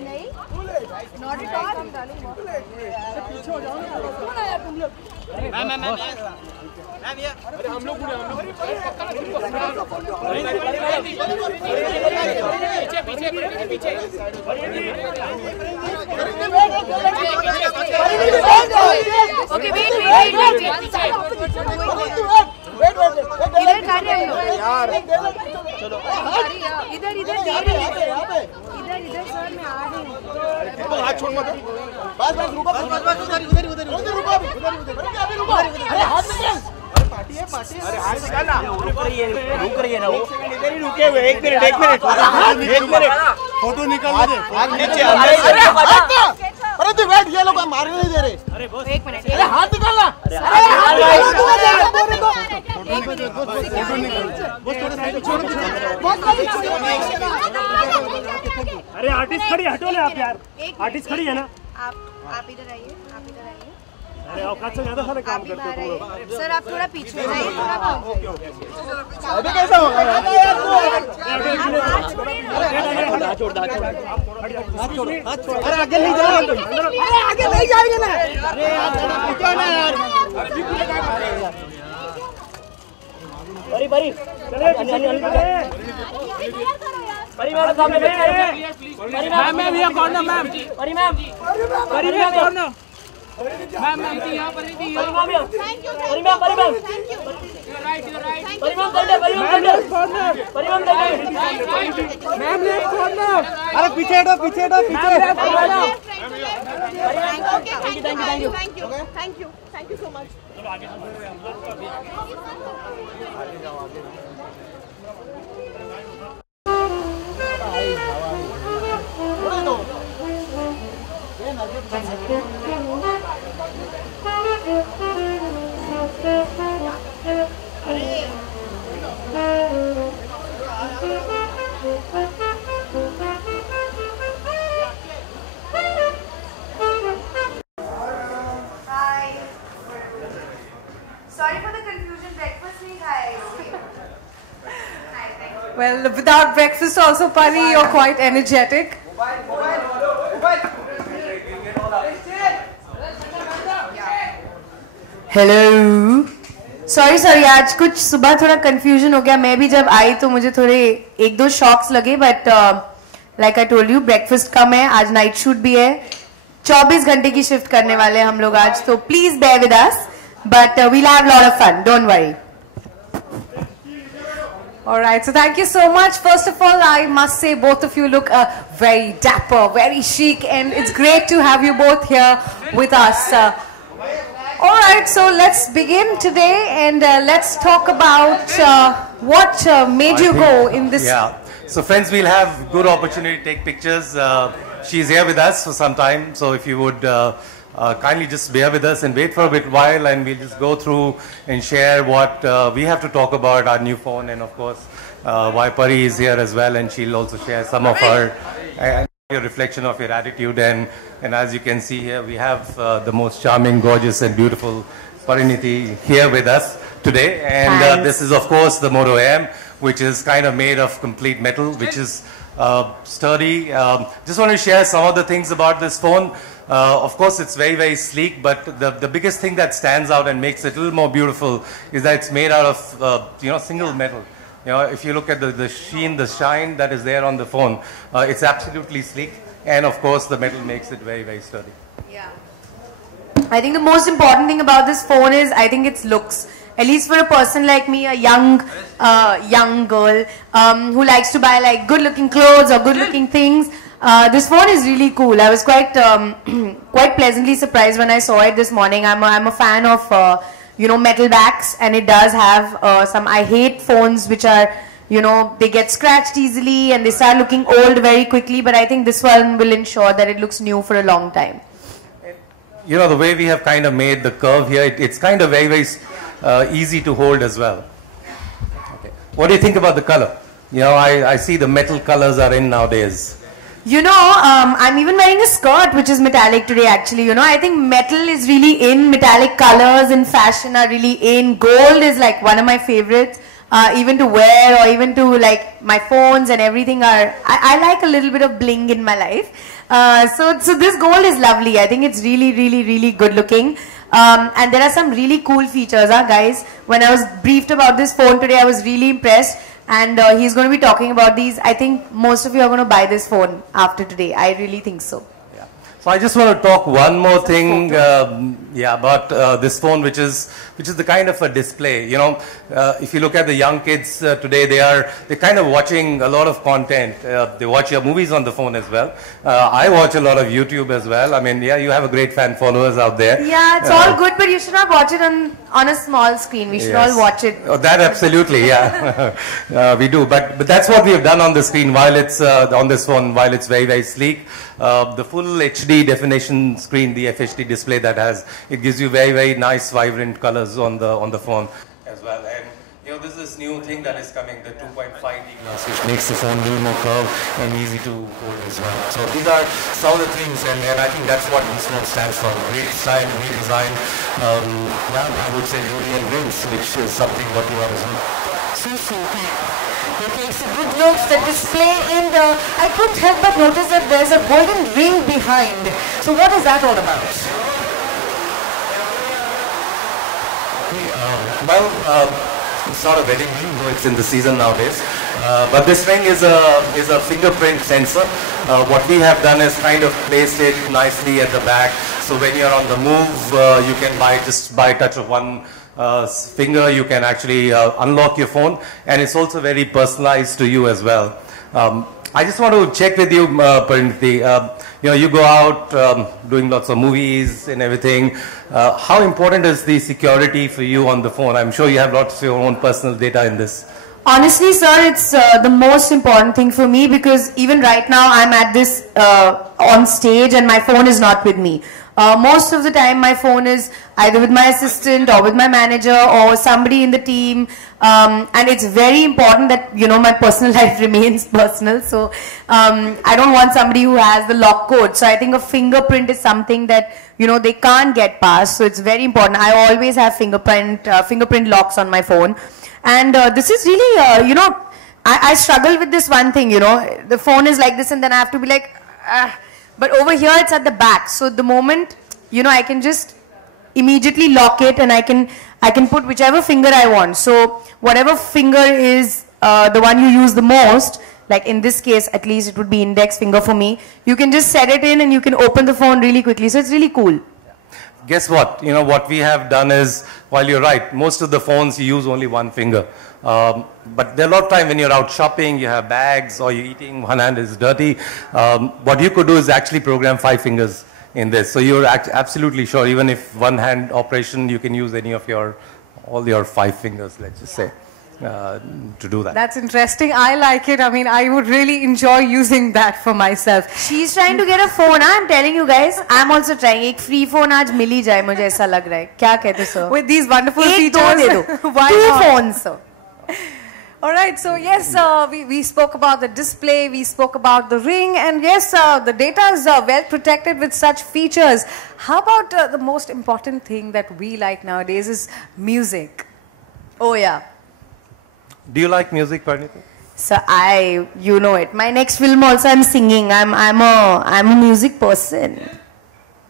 नहीं, not at all. पीछे हो जाओ ना। कौन आया तुम लोग? मैम ये। अरे हम लोग पूरे पीछे। Okay wait. इधर खाने हम लोग। चलो। इधर दे रही है। इधर सर मैं आ रही हूँ। हाथ छोड़ मत। बस रुको। उधर रुको अभी। अरे हाथ निकाल। पार्टी है। अरे हाथ निकाल ना। रुक रही है ना वो। इधर ही रुके हुए। एक मिनट। फोटो निकाल दे। हाथ नीचे। अरे तू बैठ, ये लोग मारने नहीं दे रहे। अरे बस एक मिनट। अरे हाथ निकालना। अरे आर्टिस्ट खड़ी, हटो ना आप यार। आर्टिस्ट खड़ी है ना। आप इधर आइए। अरे औकात से ज्यादा सारे काम करते हो तुम लोग। सर आप थोड़ा पीछे हो जाइए। अभी कैसा होगा यार तू? अरे आगे नहीं जाएंगे। अरे आगे नहीं जाएंगे ना। अरे यार क्या ना यार। परी चले परी मैम सामने मैम ये कौन है मैम? परी मैम कौन है? मैम थी यहाँ पर थी। परी मैम मैम लेफ्ट कॉर्नर। अरे पीछे हटो। Thank you so much. Sorry for the confusion. Breakfast nahi khaya isliye. Well, without breakfast also, Pari, you're quite energetic. Hello. Sorry, आज कुछ सुबह थोड़ा confusion हो गया. मैं भी जब आई तो मुझे थोड़े एक दो shocks लगे, but like I told you, breakfast कम है. आज night shoot भी है. 24 घंटे की shift करने वाले हैं हम लोग आज, तो please bear with us. But we'll have a lot of fun, don't worry. Alright, so thank you so much. First of all, I must say both of you look very dapper, very chic, and it's great to have you both here with us. Alright, so let's begin today and let's talk about what made you go in this. Yeah, so friends, we'll have good opportunity to take pictures. She's here with us for some time, so if you would kindly just bear with us and wait for a bit while, and we'll just go through and share what we have to talk about our new phone, and of course why Pari is here as well, and she'll also share some of her and a reflection of your attitude. And as you can see here, we have the most charming, gorgeous and beautiful Pariniti here with us today, and this is of course the Moto M, which is kind of made of complete metal, which is sturdy. Just want to share some of the things about this phone. Of course, it's very, very sleek, but the biggest thing that stands out and makes it a little more beautiful is that it's made out of single metal. If you look at the sheen, the shine that is there on the phone, it's absolutely sleek, and of course the metal makes it very, very sturdy. Yeah. I think the most important thing about this phone is, I think, its looks. At least for a person like me, a young girl who likes to buy like good-looking clothes or good-looking things, this phone is really cool. I was quite pleasantly surprised when I saw it this morning. I'm a fan of metal backs, and it does have some. I hate phones which are they get scratched easily and they start looking old very quickly. But I think this one will ensure that it looks new for a long time. The way we have kind of made the curve here, it's kind of very, very easy to hold as well. Okay. What do you think about the color? I see the metal colors are in nowadays. I'm even wearing a skirt which is metallic today actually. I think metal is really in, metallic colors in fashion are really in. Gold is like one of my favorites. even to wear or even to like my phones and everything are, I like a little bit of bling in my life. So this gold is lovely. I think it's really, really, really good looking. And there are some really cool features, guys. When I was briefed about this phone today, I was really impressed. And he's going to be talking about these. I think most of you are going to buy this phone after today. I really think so. Yeah. So I just want to talk one more thing, about this phone, which is the kind of a display. You know, if you look at the young kids today, they're kind of watching a lot of content. They watch your movies on the phone as well. I watch a lot of YouTube as well. I mean, yeah, you have a great fan followers out there. Yeah, it's all good, but you should not watch it on a small screen. We should all watch it. Oh, that absolutely, yeah. We do, but that's what we have done on the screen while it's on this phone, while it's very, very sleek. The full HD definition screen, the FHD display that has, it gives you very, very nice, vibrant colors on the phone as well. And you know, this is this new thing that is coming, the 2.5D glass, which makes the phone a little more curved and easy to hold as well. So these are some of the things, and I think that's what this phone stands for. Great style, great design. I would say beauty and grace, which is something what you are as well. Okay, so good looks, the display, and I couldn't help but notice that there's a golden ring behind. So what is that all about? It's not a wedding ring, though it's in the season nowadays. But this ring is a fingerprint sensor. What we have done is kind of placed it nicely at the back. So when you're on the move, you can just by touch of one finger, you can actually unlock your phone, and it's also very personalized to you as well. I just want to check with you, Parineeti. You know, you go out doing lots of movies and everything. How important is the security for you on the phone? I'm sure you have lots of your own personal data in this. Honestly, sir, it's the most important thing for me, because even right now I'm at this on stage and my phone is not with me. Most of the time my phone is either with my assistant or with my manager or somebody in the team, and it's very important that, you know, my personal life remains personal. So I don't want somebody who has the lock code. So I think a fingerprint is something that, you know, they can't get past. So it's very important. I always have fingerprint locks on my phone. And this is really, you know, I struggle with this one thing, you know, the phone is like this and then I have to be like, but over here it's at the back. So the moment, you know, I can just immediately lock it and I can put whichever finger I want. So whatever finger is the one you use the most, like in this case, at least it would be index finger for me. You can just set it in and you can open the phone really quickly. So it's really cool. Guess what? You know, what we have done is, while you're right, most of the phones you use only one finger. But there are a lot of time when you're out shopping, you have bags or you're eating, one hand is dirty. What you could do is actually program 5 fingers in this. So you're absolutely sure, even if one hand operation, you can use any of all your 5 fingers, let's just say. To do that. That's interesting. I like it. I mean, I would really enjoy using that for myself. She's trying to get a phone. I'm telling you guys, I'm also trying. एक free phone आज मिल ही जाए मुझे ऐसा लग रहा है. क्या कहते हो? With these wonderful एक features. दो दे दो. Why 2 not? phones, sir. All right, so yes, we spoke about the display, we spoke about the ring, and yes, the data is well protected with such features. How about the most important thing that we like nowadays is music? Oh yeah. Do you like music, Parineeti? So you know it. My next film also I'm singing. I'm a music person.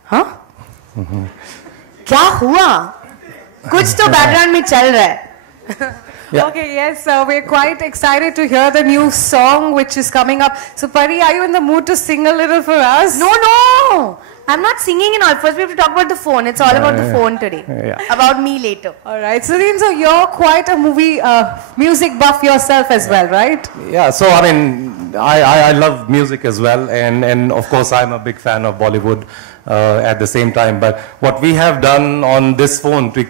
Huh? क्या हुआ? कुछ तो background में चल रहा है. Yeah. Okay, yes, we're quite excited to hear the new song which is coming up. So Pari, are you in the mood to sing a little for us? No. I'm not singing and all. First we have to talk about the phone. It's all about the phone today. About me later. All right. So you're quite a music buff yourself as well, right? Yeah. So I mean, I love music as well, and of course I'm a big fan of Bollywood at the same time. But what we have done on this phone to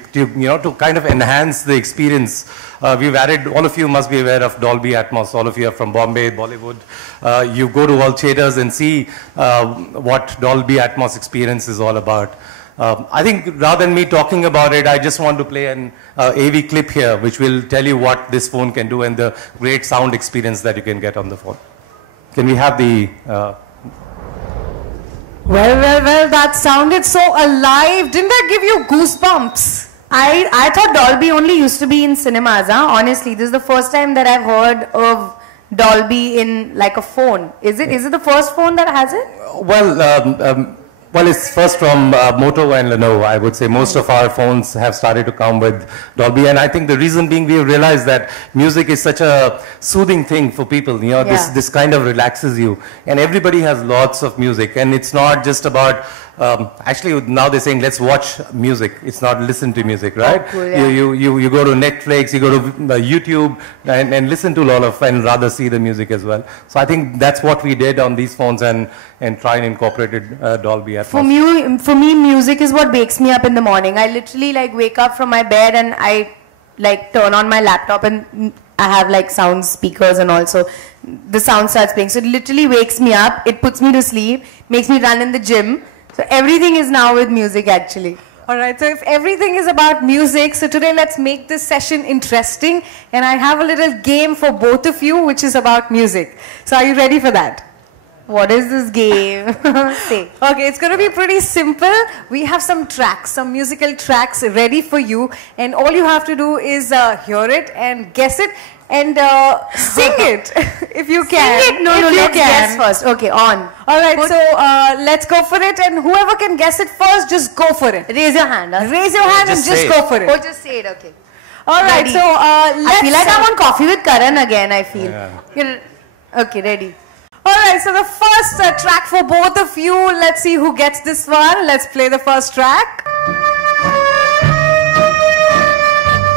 kind of enhance the experience. We've added, all of you must be aware of Dolby Atmos. All of you are from Bombay, Bollywood. You go to all theaters and see what Dolby Atmos experience is all about. I think rather than me talking about it, I just want to play an AV clip here, which will tell you what this phone can do and the great sound experience that you can get on the phone. Can we have the... Well, that sounded so alive. Didn't that give you goosebumps? I thought Dolby only used to be in cinemas, huh? Honestly, this is the first time that I've heard of Dolby in like a phone. Is it the first phone that has it? Well, it's first from Moto and Lenovo. I would say most of our phones have started to come with Dolby, and I think the reason being we have realized that music is such a soothing thing for people. You know, this kind of relaxes you, and everybody has lots of music, and it's not just about. Actually, now they're saying let's watch music. It's not listen to music, right? Oh, cool, yeah. You go to Netflix, you go to YouTube, and listen to a lot of, and rather see the music as well. So I think that's what we did on these phones, and try and incorporated Dolby Atmos. For me, music is what wakes me up in the morning. I literally like wake up from my bed and I like turn on my laptop and I have like sound speakers and also the sound starts playing. So it literally wakes me up. It puts me to sleep, makes me run in the gym. So everything is now with music actually. Alright, so if everything is about music, so today let's make this session interesting. And I have a little game for both of you which is about music. So are you ready for that? What is this game? Say. Okay, it's going to be pretty simple. We have some tracks, some musical tracks ready for you. And all you have to do is hear it and guess it and sing it if you can. Sing it? No, let's guess first. Okay, on. Alright, so let's go for it. And whoever can guess it first, just go for it. Raise your hand. Huh? Raise your hand and just go for it. Oh, just say it, okay. Alright, so let's... I feel like I'm on Coffee with Karan again, I feel. Yeah. Okay, ready. Alright, so the first track for both of you. Let's see who gets this one. Let's play the first track.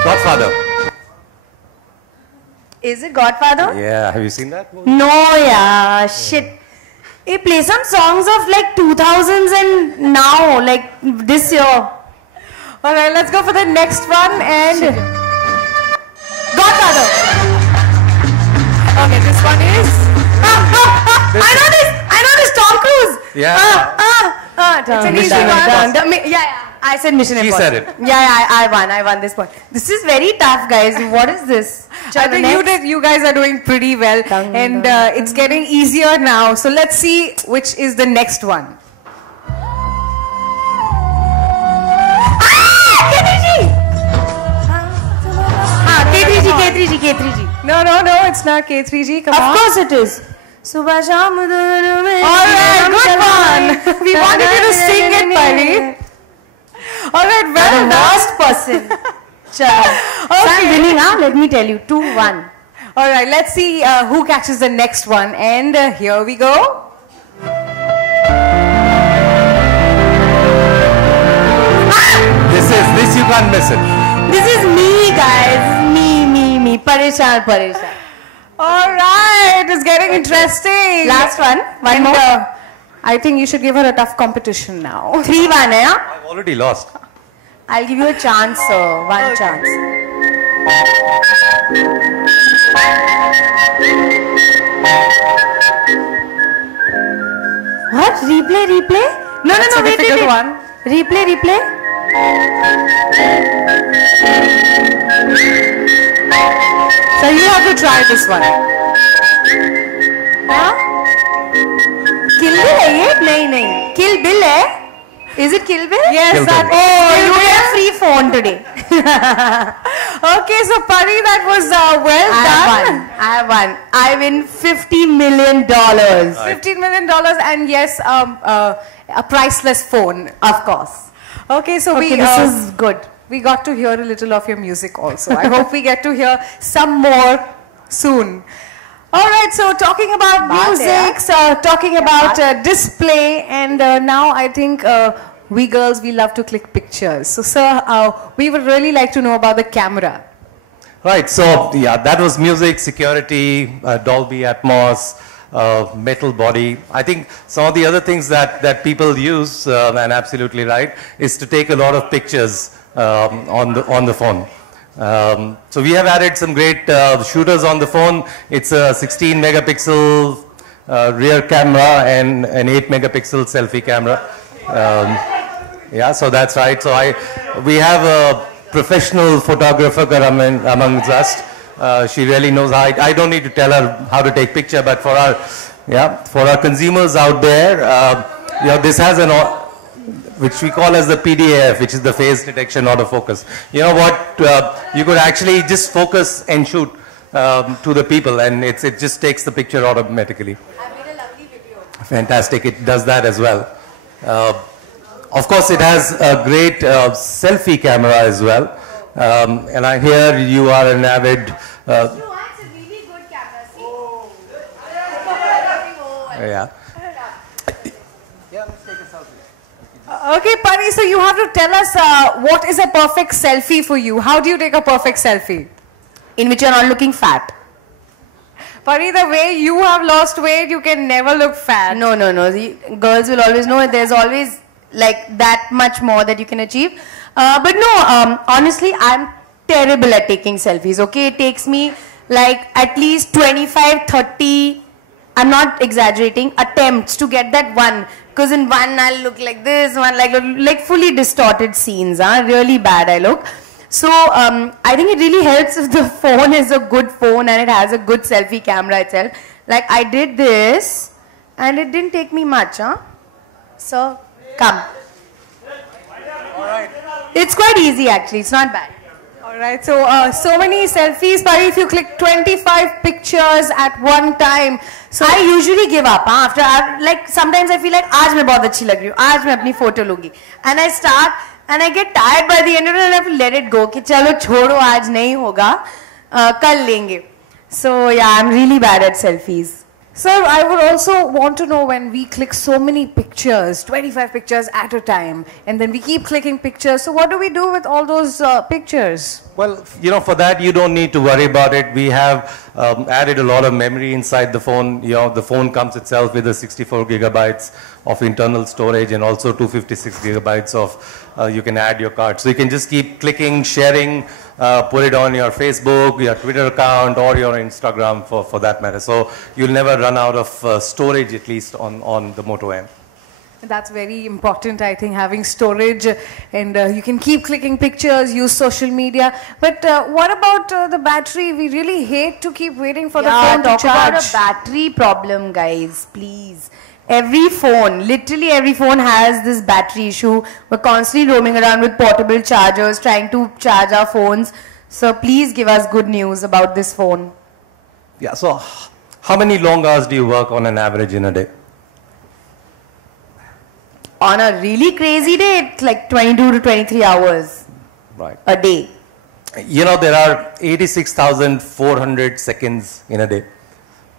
Godfather. Is it Godfather? Yeah, have you seen that movie? No, yeah, shit. Hey, play some songs of like 2000s and now, like this year. Alright, let's go for the next one and... Godfather. Okay, this one is... I know this, Tom Cruise. Yeah. It's an easy one. Yeah, I said Mission She Impossible. said it. Yeah, I won this point. This is very tough, guys. What is this? I think you guys are doing pretty well and it's getting easier now. So let's see which is the next one. K3G. No, it's not K3G. Come on. Of course it is. Alright, good one. We wanted you to sing it, Pari. Alright, well done. Worst person. So I'm winning, huh? Let me tell you. 2-1. Alright, let's see who catches the next one. And here we go. This you can't miss it. This is me, guys. Me. Pareshan. Alright, it's getting interesting. Last one. One more. I think you should give her a tough competition now. 3-1, yeah? I've already lost. I'll give you a chance, sir. One chance. What? Replay? No, That's a difficult one. Replay? So you have to try this one. Huh? Kill Bill है ये? नहीं. Kill Bill है? Is it Kill Bill? Yes, Kill that Bill. is You get a free phone today. Okay, so Pari, that was well done. I have won. I win $50 million. $15 million and yes, a priceless phone. Of course. Okay, so Okay, this is good. we got to hear a little of your music also. I hope we get to hear some more soon. Alright, so talking about music, talking about display, and now I think we girls, we love to click pictures. So sir, we would really like to know about the camera. Right, so yeah, that was music, security, Dolby Atmos, metal body. I think some of the other things that people use, and absolutely right, is to take a lot of pictures on the phone. So we have added some great shooters on the phone. It's a 16 megapixel rear camera and an 8 megapixel selfie camera. Yeah, so that's right. So we have a professional photographer amongst us. She really knows how. I don't need to tell her how to take picture, but for our consumers out there, this has which we call as the PDAF, which is the phase detection autofocus. You know what? You could actually just focus and shoot to the people, and it just takes the picture automatically. I made a lovely video. Fantastic. It does that as well. Of course, it has a great selfie camera as well. And I hear you are an avid... No, it's a really good camera. See? yeah. Okay, Pari, so you have to tell us what is a perfect selfie for you. How do you take a perfect selfie? In which you're not looking fat. Pari, the way you have lost weight, you can never look fat. No. The girls will always know there's always like that much more that you can achieve. But no, honestly, I'm terrible at taking selfies, okay? It takes me like at least 25, 30, I'm not exaggerating, attempts to get that one. Because in one I'll look like this, one like fully distorted scenes, really bad I look. So I think it really helps if the phone is a good phone and it has a good selfie camera itself. Like I did this and it didn't take me much, So come. Alright. It's quite easy actually, it's not bad. Alright, so so many selfies, Pari, if you click 25 pictures at one time. So I usually give up after like sometimes I feel like आज मैं बहुत अच्छी लग रही हूँ, आज मैं अपनी photo लूँगी. And I start and I get tired by the end of it and I have to let it go कि चलो छोड़ो आज नहीं होगा, कल लेंगे. So yeah, I'm really bad at selfies. Sir, I would also want to know when we click so many pictures, 25 pictures at a time, and then we keep clicking pictures. So what do we do with all those pictures? Well, you know, for that you don't need to worry about it. We have added a lot of memory inside the phone. You know, the phone comes itself with the 64 gigabytes of internal storage and also 256 gigabytes of, you can add your card. So you can just keep clicking, sharing, put it on your Facebook, your Twitter account, or your Instagram for that matter. So you'll never run out of storage, at least on the Moto M. That's very important, I think, having storage, and you can keep clicking pictures, use social media. But what about the battery? We really hate to keep waiting for the phone to talk charge. about a battery problem, guys, please. Every phone, literally every phone has this battery issue. We're constantly roaming around with portable chargers, trying to charge our phones. So please give us good news about this phone. Yeah, so how many long hours do you work on an average in a day? On a really crazy day, it's like 22 to 23 hours Right. a day. You know, there are 86,400 seconds in a day,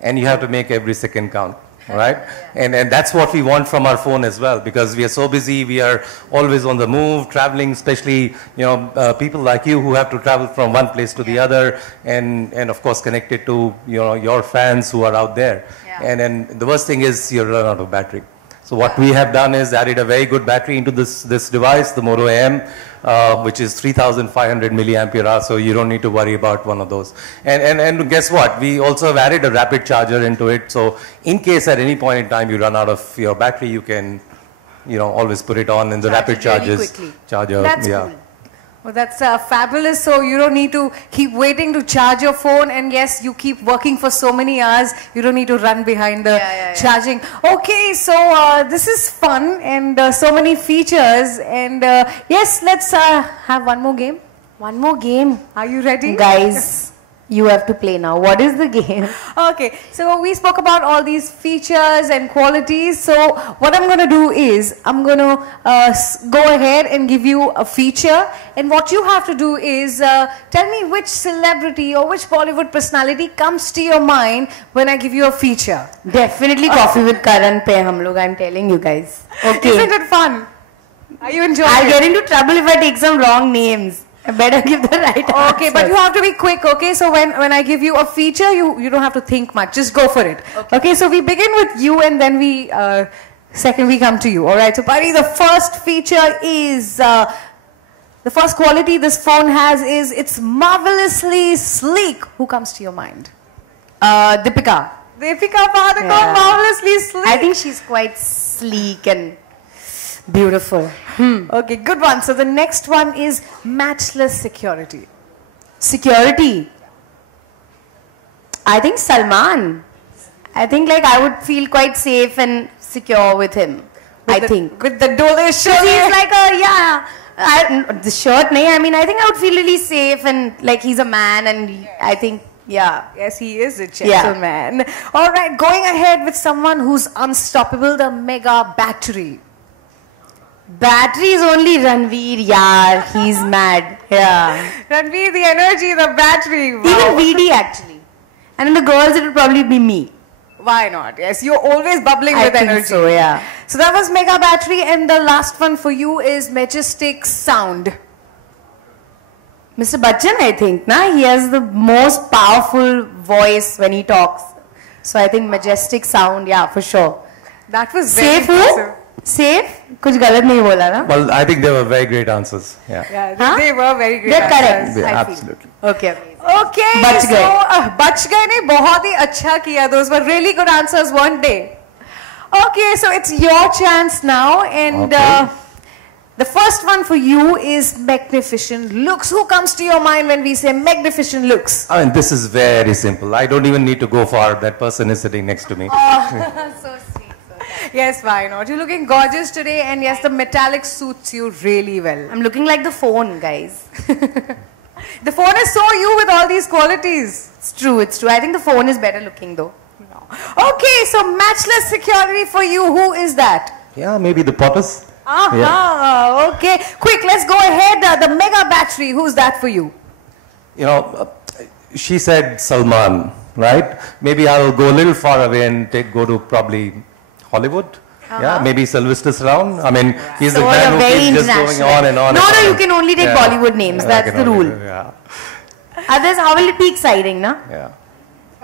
and you have to make every second count, right? And that's what we want from our phone as well, because we are so busy, we are always on the move, traveling, especially, you know, people like you who have to travel from one place to the other, and of course connected to, you know, your fans who are out there. And then the worst thing is you run out of battery. So what we have done is added a very good battery into this device, the Moto M, which is 3,500 milliampere hour, so you don't need to worry about one of those. And guess what? We also have added a rapid charger into it, so in case at any point in time you run out of your battery, you can, you know, always put it on, and the rapid charges charger. That's cool. Well, that's fabulous. So you don't need to keep waiting to charge your phone, and yes, you keep working for so many hours. You don't need to run behind the charging. Okay, so this is fun and so many features. And yes, let's have one more game. One more game. Are you ready? Guys, you have to play now. What is the game? Okay, so we spoke about all these features and qualities. So what I'm going to do is I'm going to go ahead and give you a feature, and what you have to do is tell me which celebrity or which Bollywood personality comes to your mind when I give you a feature. Definitely Coffee with Karan pe hum log, I'm telling you guys. Okay. Isn't it fun? Are you enjoying I'll it? get into trouble if I take some wrong names. I better give the right answer. Okay, but you have to be quick, okay? So when I give you a feature, you don't have to think much. Just go for it. Okay, so we begin with you, and then we come to you. All right, so Pari, the first feature is, the first quality this phone has is it's marvelously sleek. Who comes to your mind? Deepika. Deepika Padukone, marvelously sleek. I think she's quite sleek and beautiful. Okay, good one. So the next one is matchless security. Security. I think Salman. I think like I would feel quite safe and secure with him. I think. With the Dole shirt. He's like a, yeah. The shirt, nahi. I mean, I think I would feel really safe and like he's a man and I think, yeah. Yes, he is a gentleman. All right, going ahead with someone who's unstoppable, the Mega Battery. Battery is only Ranveer, yaar. He's mad. Yeah. Ranveer, the energy, the battery. Wow. Even VD actually. And in the girls, it would probably be me. Why not? Yes, you're always bubbling I with think energy. so, yeah. So that was Mega Battery, and the last one for you is Majestic Sound. Mr. Bachchan, I think, na? He has the most powerful voice when he talks. So I think Majestic Sound, yeah, for sure. That was very Safe impressive. who? Safe? Kuch galat nahi bola, na? Well, I think they were very great answers. Yeah. Yeah, Huh? they were very great. They're correct. answers. Yeah, I feel. absolutely. Okay, amazing. Okay, बच so गए. बच गए नहीं, बहुत ही अच्छा किया. Those were really good answers one day. Okay, so it's your chance now, and Okay. the first one for you is magnificent looks. Who comes to your mind when we say magnificent looks? I mean, this is very simple. I don't even need to go far. That person is sitting next to me. So sweet. Yes, why not? You're looking gorgeous today, and yes, the metallic suits you really well. I'm looking like the phone, guys. The phone is so you with all these qualities. It's true, it's true. I think the phone is better looking though. Okay, so matchless security for you. Who is that? Yeah, maybe the Potters. Aha, okay. Quick, let's go ahead. The Mega Battery, who's that for you? You know, she said Salman, right? Maybe I'll go a little far away and go to probably Hollywood. Yeah, maybe Sylvester Stallone. I mean, he's the So man you're who very keeps just going international. on and on. No, and no, on. you can only take Bollywood names. I That's can the only- rule. Yeah, Others, how will it be exciting, na? yeah.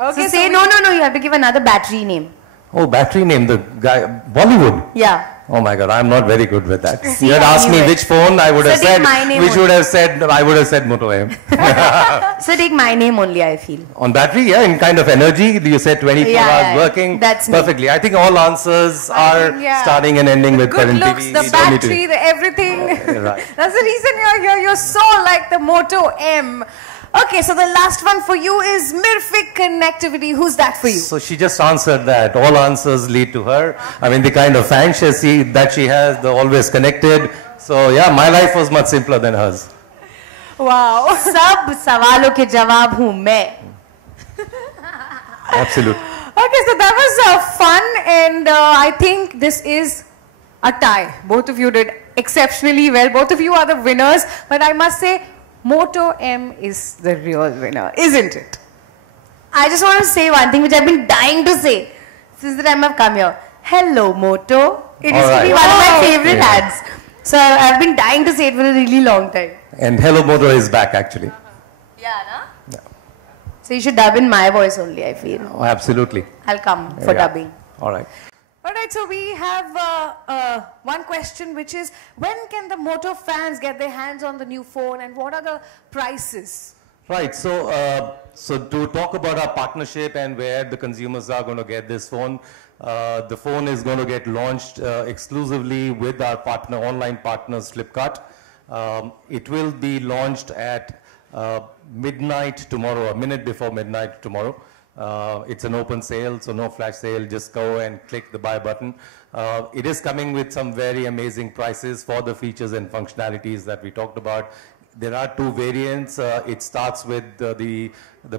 Okay, So say, no, no, no, you have to give another battery name. Oh, battery name, the guy, Bollywood. Yeah. Oh my God, I'm not very good with that. See, You had I asked knew me it. which phone, I would So have take said, my name which only. would have said, I would have said Moto M. So take my name only, I feel. On battery, yeah, in kind of energy, you said 24 Yeah, hours yeah, working. that's me. Perfectly. I think all answers are think, yeah. starting and ending with good Karan looks, TV. the We don't need to- battery, the everything. right. That's the reason you're here. You're so like the Moto M. Okay, so the last one for you is Mirfik Connectivity. Who's that for you? So she just answered that. All answers lead to her. I mean, the kind of fan that she has, they're always connected. So yeah, my life was much simpler than hers. Wow. सब सवालों के जवाब हूँ मैं. Absolutely. Okay, so that was fun, and I think this is a tie. Both of you did exceptionally well. Both of you are the winners, but I must say, Moto M is the real winner, isn't it? I just want to say one thing which I've been dying to say since the time I've come here. Hello, Moto. It used to be Alright. one of my Wow. favorite Yeah. ads. So I've been dying to say it for a really long time. And Hello Moto is back actually. Yeah, na? So you should dub in my voice only, I feel. Oh, absolutely. I'll come for Yeah. dubbing. All right. All right, so we have one question, which is, when can the Moto fans get their hands on the new phone, and what are the prices? Right. So to talk about our partnership and where the consumers are going to get this phone, the phone is going to get launched exclusively with our online partners, Flipkart. It will be launched at midnight tomorrow, a minute before midnight tomorrow. It's an open sale, so no flash sale. Just go and click the buy button. It is coming with some very amazing prices for the features and functionalities that we talked about. There are two variants. It starts with the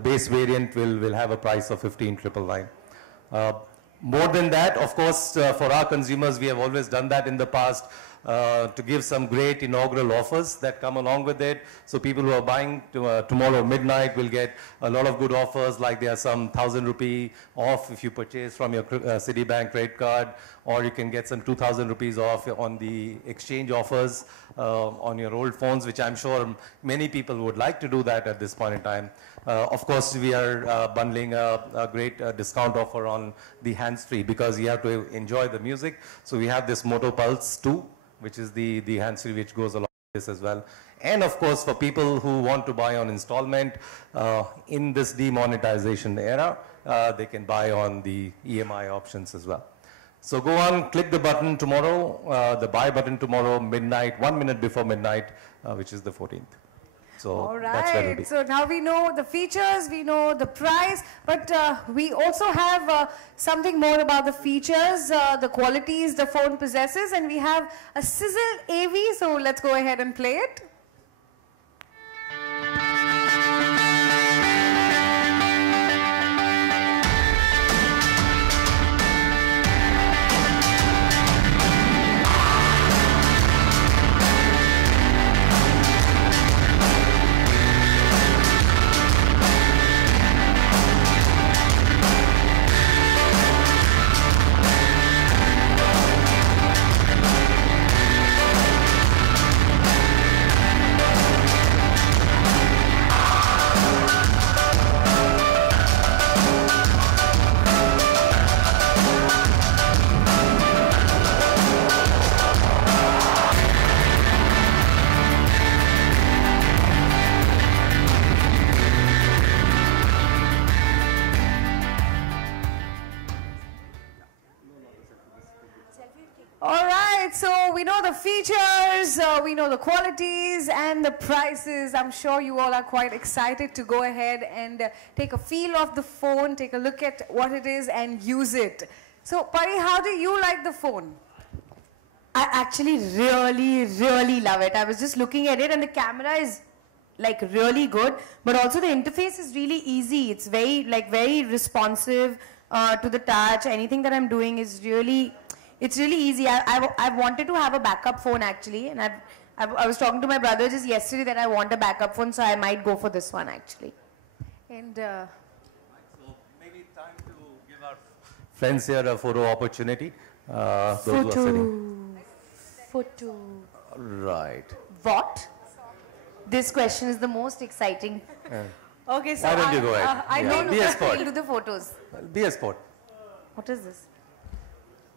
base variant will have a price of 15,999. More than that, of course, for our consumers, we have always done that in the past to give some great inaugural offers that come along with it. So people who are buying tomorrow midnight will get a lot of good offers, like there are some 1,000 rupee off if you purchase from your Citibank credit card, or you can get some 2,000 rupees off on the exchange offers on your old phones, which I'm sure many people would like to do that at this point in time. Of course, we are bundling a great discount offer on the hands-free because you have to enjoy the music. So we have this Moto Pulse 2, which is the hands-free which goes along with this as well. And of course, for people who want to buy on installment in this demonetization era, they can buy on the EMI options as well. So go on, click the button tomorrow, the buy button tomorrow, midnight, 1 minute before midnight, which is the 14th. So All that's where it'll right. be. So now we know the features, we know the price, but we also have something more about the features, the qualities the phone possesses, and we have a Sizzle AV. So let's go ahead and play it. All right, so we know the features, we know the qualities and the prices. I'm sure you all are quite excited to go ahead and take a feel of the phone, take a look at what it is and use it. So, Pari, how do you like the phone? I actually really love it. I was just looking at it and the camera is like really good, but also the interface is really easy. It's very responsive to the touch. Anything that I'm doing is really, it's really easy. I've wanted to have a backup phone actually, and I was talking to my brother just yesterday that I want a backup phone, so I might go for this one actually. And So maybe time to give our friends here a photo opportunity. Those who are sitting. Photo. Right. What? This question is the most exciting. okay, so Why don't you go ahead? I Yeah. don't Be know. a sport. We'll do the photos. Be a sport. What is this?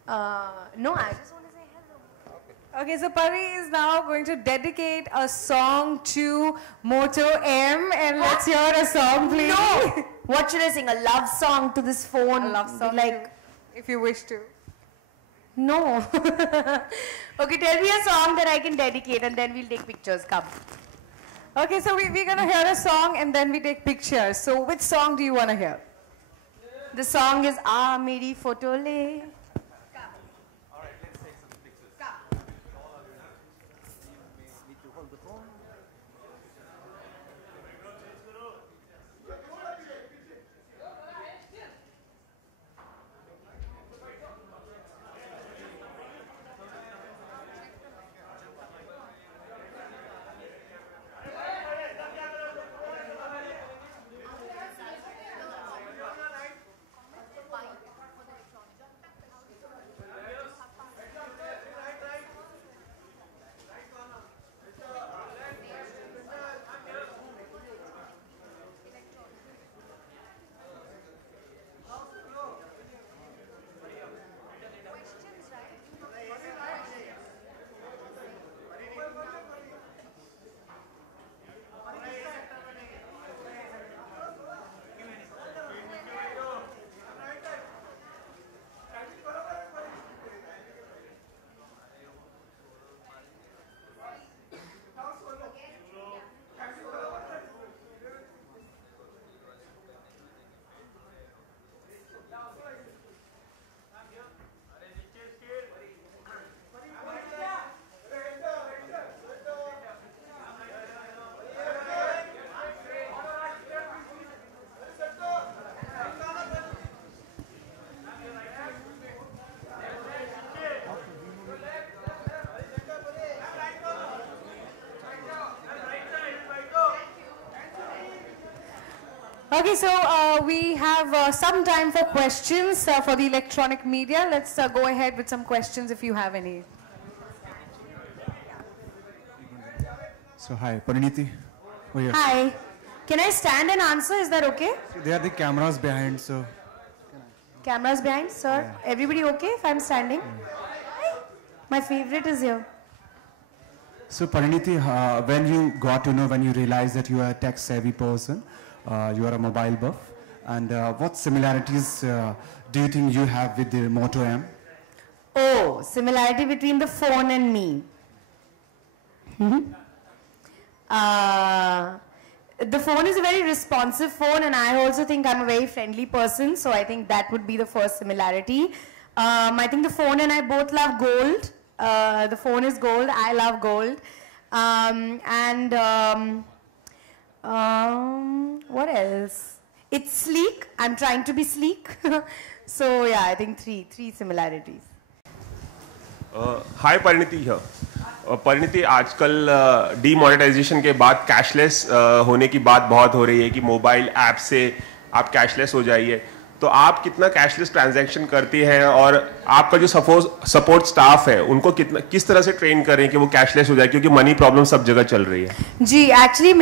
No, I just want to say hello. Okay, so Pari is now going to dedicate a song to Moto M, and let's hear a song, please. No! What should I sing? A love song to this phone? A love song, Like, if you wish to. no. Okay, tell me a song that I can dedicate and then we'll take pictures. Come. Okay, so we're going to hear a song and then we take pictures. So which song do you want to hear? The song is Aa Meri Photo Le. Okay, so we have some time for questions for the electronic media. Let's go ahead with some questions if you have any. So hi, Pariniti. Oh, yeah. Hi. Can I stand and answer? Is that okay? There are the cameras behind, so Cameras behind, sir. Yeah. Everybody okay if I'm standing? Hi. My favorite is here. So Pariniti, when you got to know, when you realized that you are a tech-savvy person, you are a mobile buff, and what similarities do you think you have with the Moto M? Oh, similarity between the phone and me. The phone is a very responsive phone, and I also think I'm a very friendly person, so I think that would be the first similarity. I think the phone and I both love gold. The phone is gold, I love gold. What else? It's sleek. I'm trying to be sleek. So yeah, I think three similarities. हाय परिणीति है। परिणीति, आजकल demonetisation के बाद cashless होने की बात बहुत हो रही है कि मोबाइल ऐप से आप कैशलेस हो जाइए, तो आप कितना कैशलेस ट्रांजैक्शन करती हैं और आपका जो सपोर्ट स्टाफ है उनको किस तरह से ट्रेन करें कि वो कैशलेस हो जाए, क्योंकि मनी प्रॉब्लम सब जगह चल रही है? जी, एक्चुअली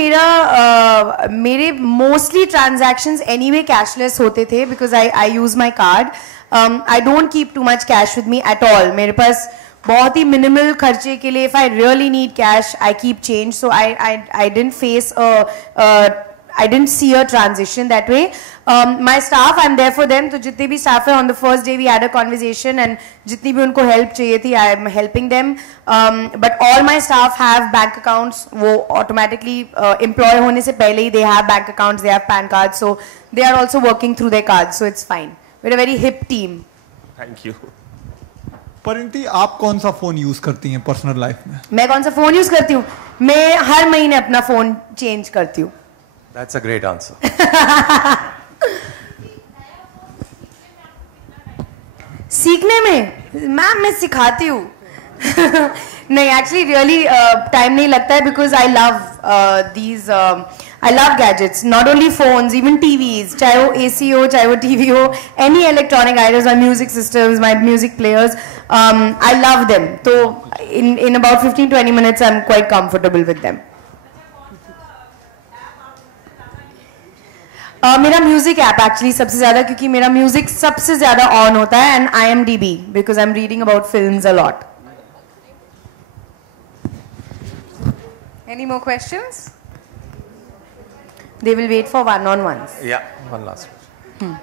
मेरे मोस्टली ट्रांजैक्शंस एनीवे कैशलेस होते थे because I use my card. I don't keep too much cash with me at all. मेरे पास बहुत ही मिनिमल खर्चे के लिए, if I really need cash, I keep change. So I didn't face I didn't see a transition that way. My staff, I'm there for them. तो जितने भी staff हैं, on the first day we had a conversation and जितनी भी उनको help चाहिए थी, I'm helping them. But all my staff have bank accounts. वो automatically employ होने से पहले ही they have bank accounts, they have PAN cards, so they are also working through their cards, so it's fine. We're a very hip team. Thank you. Parineeti, आप कौन सा phone use करती हैं personal life में? मैं कौन सा फोन यूज करती हूँ? मैं हर महीने अपना फोन चेंज करती हूँ. That's a great answer. सीखने में मैम मैं सिखाती हूँ. नहीं, एक्चुअली रियली टाइम नहीं लगता है because I love I love gadgets, not only phones, even TVs, चाहे वो AC हो, चाहे वो TV हो, any electronic items, my music systems, my music players, I love them. So in about 15-20 minutes, I'm quite comfortable with them. मेरा music app actually सबसे ज्यादा, क्योंकि मेरा म्यूजिक सबसे ज्यादा ऑन होता है, and IMDb because I am reading about films a lot. Any more questions? They will wait for one-on-ones. Yeah, one last question.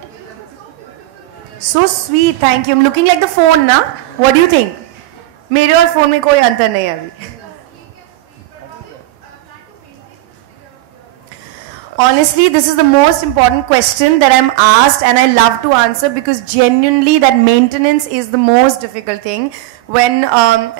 So sweet, thank you. I'm looking like the phone, na? What do you think? मेरे और phone में कोई अंतर नहीं है अभी. Honestly, this is the most important question that I'm asked, and I love to answer because genuinely that maintenance is the most difficult thing. When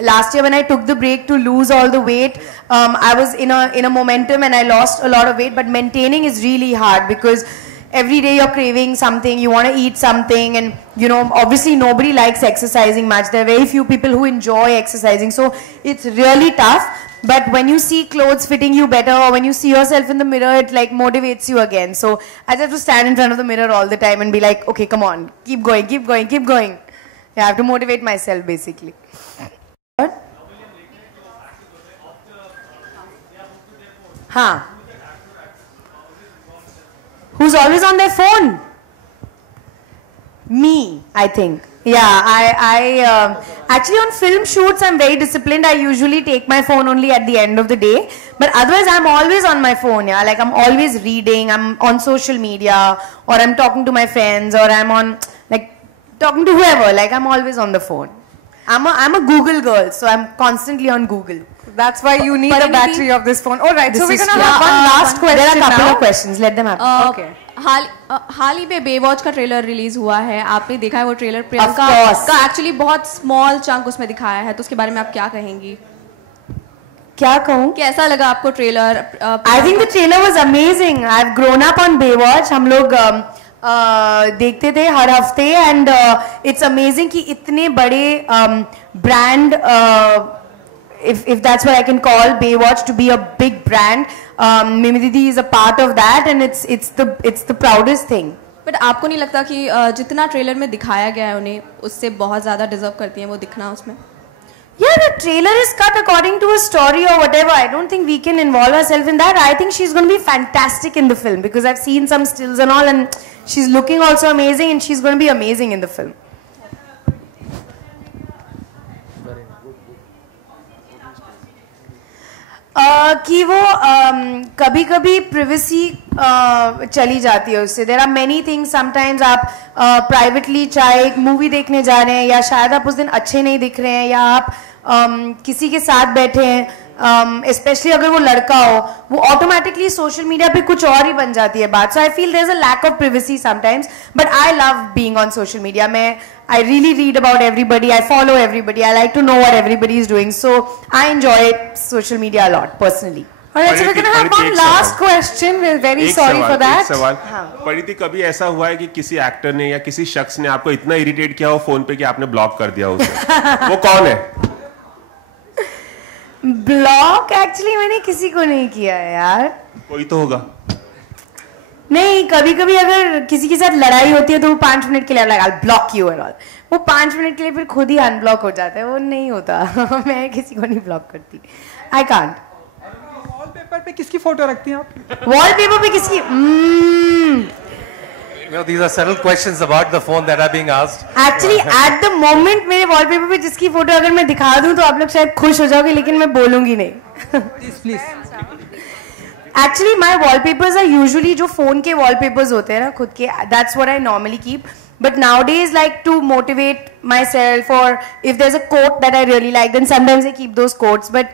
last year when I took the break to lose all the weight, I was in a momentum and I lost a lot of weight, but maintaining is really hard because every day you're craving something, you want to eat something, and you know, obviously nobody likes exercising much. There are very few people who enjoy exercising, so it's really tough. But when you see clothes fitting you better, or when you see yourself in the mirror, it like motivates you again. So I just have to stand in front of the mirror all the time and be like, okay, come on, keep going, keep going, keep going. Yeah, I have to motivate myself basically. What? Huh? Who's always on their phone? Me, I think. Yeah, I actually on film shoots I'm very disciplined. I usually take my phone only at the end of the day, but otherwise I'm always on my phone. Yeah, like I'm always reading, I'm on social media, or I'm talking to my friends, or I'm on like talking to whoever. Like I'm always on the phone. I'm a Google girl, so I'm constantly on Google. That's why you need the battery of this phone. All right, so we're gonna have one last question. There are a couple now. of questions. Let them have. Okay. हाल ही में Baywatch का trailer release हुआ है. आपने देखा है वो trailer? Priyanka का actually बहुत स्मॉल चंक उसमें दिखाया है, तो उसके बारे में आप क्या कहेंगी? क्या कहूँ? कैसा लगा आपको trailer? I think the trailer was amazing. I've grown up on Baywatch. हम लोग देखते थे हर हफ्ते, and it's amazing कि इतने बड़े brand, if that's what I can call Baywatch to be a big brand, Mimi Didi is a part of that, and it's the proudest thing. But आपको नहीं लगता कि जितना ट्रेलर में दिखाया गया है उन्हें उससे बहुत ज़्यादा डिजर्व करती हैं वो दिखना उसमें? Yeah, the trailer is cut according to a story or whatever. I don't think we can involve ourselves in that. I think she's going to be fantastic in the film because I've seen some stills and all, and she's looking also amazing, and she's going to be amazing in the film. कि वो कभी कभी privacy चली जाती है उससे. There are many things. Sometimes आप privately चाहे एक movie देखने जा रहे हैं, या शायद आप उस दिन अच्छे नहीं दिख रहे हैं, या आप किसी के साथ बैठे हैं, स्पेशली अगर वो लड़का हो, वो ऑटोमेटिकली सोशल मीडिया पे कुछ और ही बन जाती है बात. So I feel there is a lack of privacy sometimes, but I love being on social media. मैं I really read about everybody, I follow everybody, I like to know what everybody is doing, so I enjoy social media a lot personally. Alright, so we're going to have one last question. We're very sorry for that. एक सवाल. परिणीति, कभी ऐसा हुआ है कि किसी actor ने या किसी शख्स ने आपको इतना इरिटेट किया हो फोन पे कि आपने ब्लॉक कर दिया उसे? वो कौन है? ब्लॉक एक्चुअली मैंने किसी को नहीं किया है यार. कोई तो होगा. नहीं, कभी कभी अगर किसी के साथ लड़ाई होती है तो वो 5 मिनट के लिए like I block you and all, वो 5 मिनट के लिए फिर खुद ही अनब्लॉक हो जाता है. वो नहीं होता. मैं किसी को नहीं ब्लॉक करती. I can't. वॉलपेपर पे किसकी फोटो रखती हैं आप? वॉलपेपर पे किसकी? These are several questions about the phone that are being asked. Actually, at the moment मेरे वॉलपेपर पे जिसकी फोटो अगर मैं दिखा दूं तो आप लोग शायद खुश हो जाओगे, लेकिन मैं बोलूंगी नहीं. Please. Actually, my wallpapers are usually जो phone के wallpapers होते हैं ना खुद के, that's what I normally keep. But nowadays, like to motivate myself, or if there's a quote that I really like, then sometimes I keep those quotes. But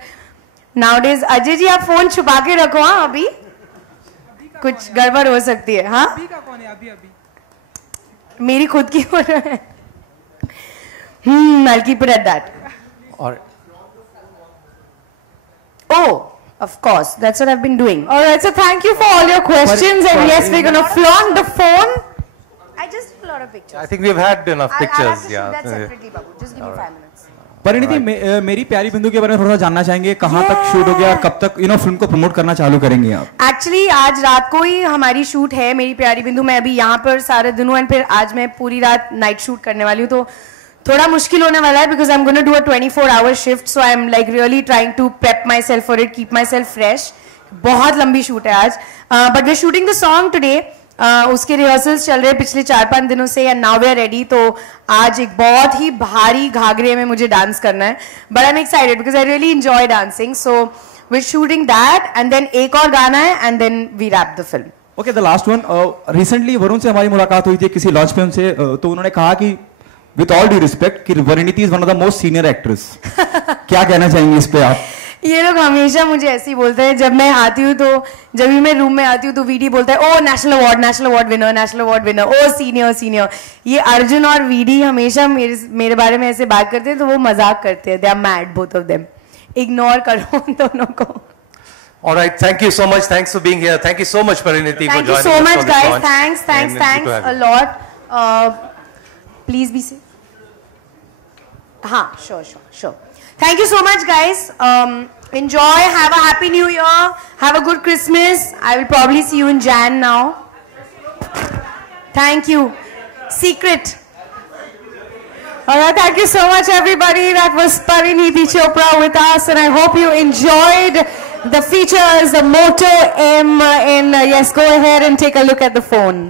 nowadays, Ajay ji आप phone छुपा के रखो. हाँ, अभी कुछ गड़बड़ हो सकती है. हाँ, अभी का कौन है? अभी मेरी खुद की फोटो है. I'll keep it at that. Oh. Of course, that's what I've been doing. All right, so thank you for all your questions, and yes, we're going to flaunt the phone. I just took a lot of pictures. I think we've had enough pictures. I'll have to shoot that separately, Babu. Just give me 5 minutes. Parineeti, मेरी प्यारी बिंदु के बारे में थोड़ा सा जानना चाहेंगे. कहाँ तक शूट हो गया, कब तक फिल्म को प्रमोट करना चालू करेंगे आप? Actually, आज रात को ही हमारी शूट है मेरी प्यारी बिंदु. मैं अभी यहाँ पर सारे दिन हूँ, एंड फिर आज मैं पूरी रात नाइट शूट करने वाली हूँ, तो थोड़ा मुश्किल होने वाला है because I'm going to do a 24-hour shift, so I'm like really trying to prep myself for it, keep myself fresh. बहुत लंबी शूट है आज, but we're shooting the song today. उसके रिहर्सल्स चल रहे हैं पिछले 4-5 दिनों से, and now we are ready. तो आज एक बहुत ही भारी घाघरे में मुझे डांस करना है, but I'm excited because I really enjoy dancing. So we're shooting that, and then एक और गाना है, and then we wrap the film. Okay, the last one. Recently Varun से हमारी मुलाकात हुई थी किसी लॉन्च पे उनसे, तो उन्होंने कहा कि with all due respect कि Parineeti is one of the most senior actress. क्या कहना चाहेंगे इस पे आप? ये लोग हमेशा मुझे ऐसे ही बोलते हैं. जब मैं आती हूँ तो जब भी मैं रूम में आती हूँ तो वीडी बोलता है ओ नेशनल अवार्ड विनर, ओ सीनियर. ये अर्जुन और वीडी हमेशा मेरे बारे में ऐसे बात करते हैं, तो वो मजाक करते हैं. They are mad both of them. Ignore करो उन दोनों को. All right, thank you so much. Thanks for being here. Thank you so much, Pariniti, for joining us. Thank you so much, guys. Launch. Thanks a lot. Please be safe. हाँ, sure. Thank you so much, guys. Enjoy. Have a happy New Year. Have a good Christmas. I will probably see you in Jan now. Thank you. Secret. All right, thank you so much, everybody. That was Pariniti Chopra with us, and I hope you enjoyed the features, the Moto M. Yes, go ahead and take a look at the phone.